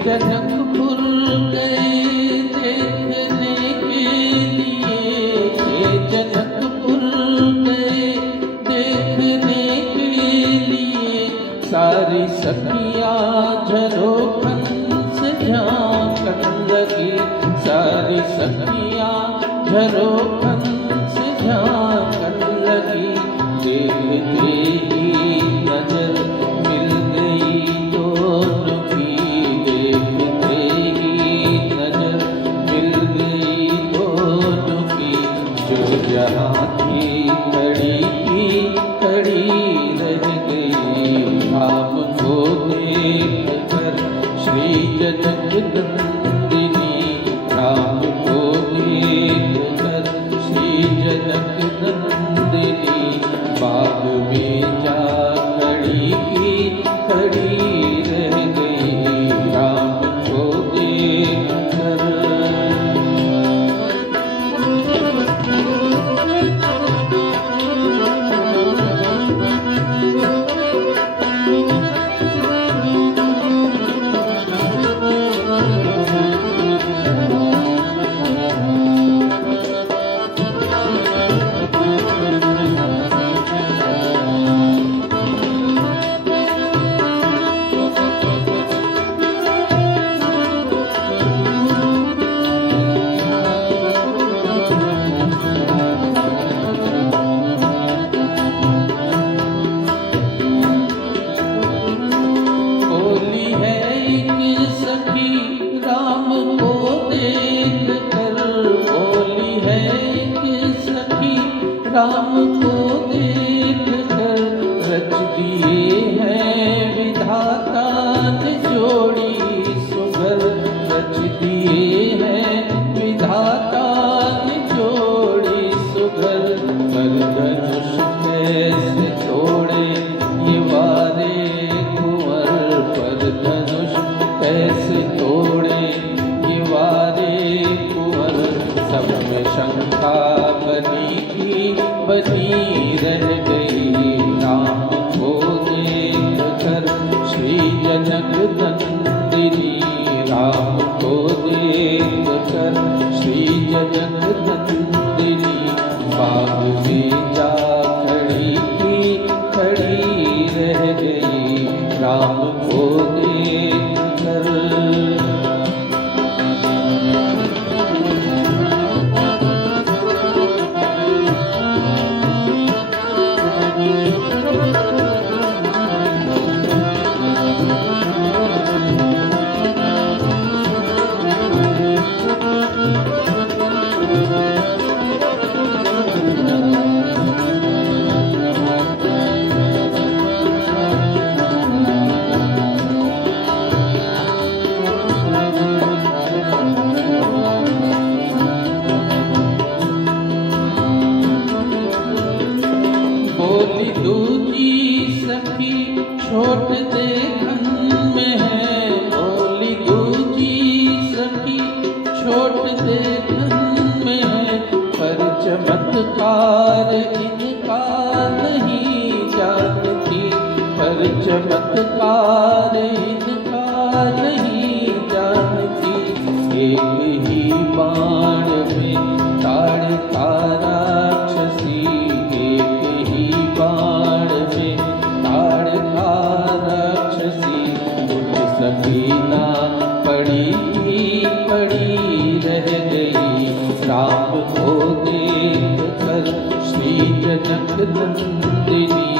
जनकपुर गए देखने के लिए, जनकपुर गए देखने के लिए, सारी सखियाँ झरोखन से झांकन लगी, सारी सखियाँ झरोखन से झांकन लगी। देखते ही नजर मिल गई दोनों की, देखते ही नजर मिल गई दोनों की, जो जहाँ थी खड़ी रह गई। राम को देख कर श्री जनक नंदिनी, राम को देख कर श्री जनक नंदिनी, बाग में जा खड़ी रह गई। राम को देख कर राम को देख कर रच दिए हैं विधाता ने जोड़ी सुगर, रच दिए हैं विधाता ने जोड़ी सुगर। पर धनुष कैसे तोड़े ये वारे कुंवर, पर धनुष कैसे तोड़े ये वारे कुंवर। सब में शंका बनी रह गई। राम को देख कर श्री जनक नंदिनी, राम को देख कर श्री जनक नंदिनी, बाग में जा खड़ी रह गई। राम को देख कर बोली दूजी सखी छोट देखन में है, बोली दूजी सखी छोट देखन में है, पर चमत्कार इन चमत्कार इनका नहीं जानती। एक ही बाण में ताड़ता राक्षसी, एक ही बाण में ताड़ता राक्षसी। उठ सकीना पड़ी ही पड़ी रह गई, राम को देख कर श्री जनक नंदिनी,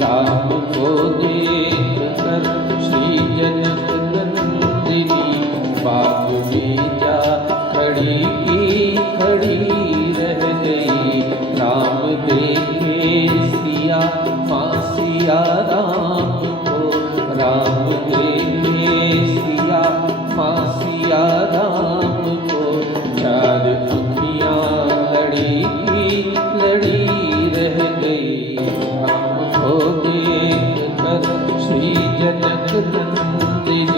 राम को देख कर श्री जनक नंदिनी। बाग में जा खड़ी की खड़ी रह गई, राम देखे सिया माँ सिया राम को, राम देखे सिया माँ सिया राम को। चार अखियाँ लड़ी की लड़ी रह गई, राम को देख कर श्री जनक नंदिनी।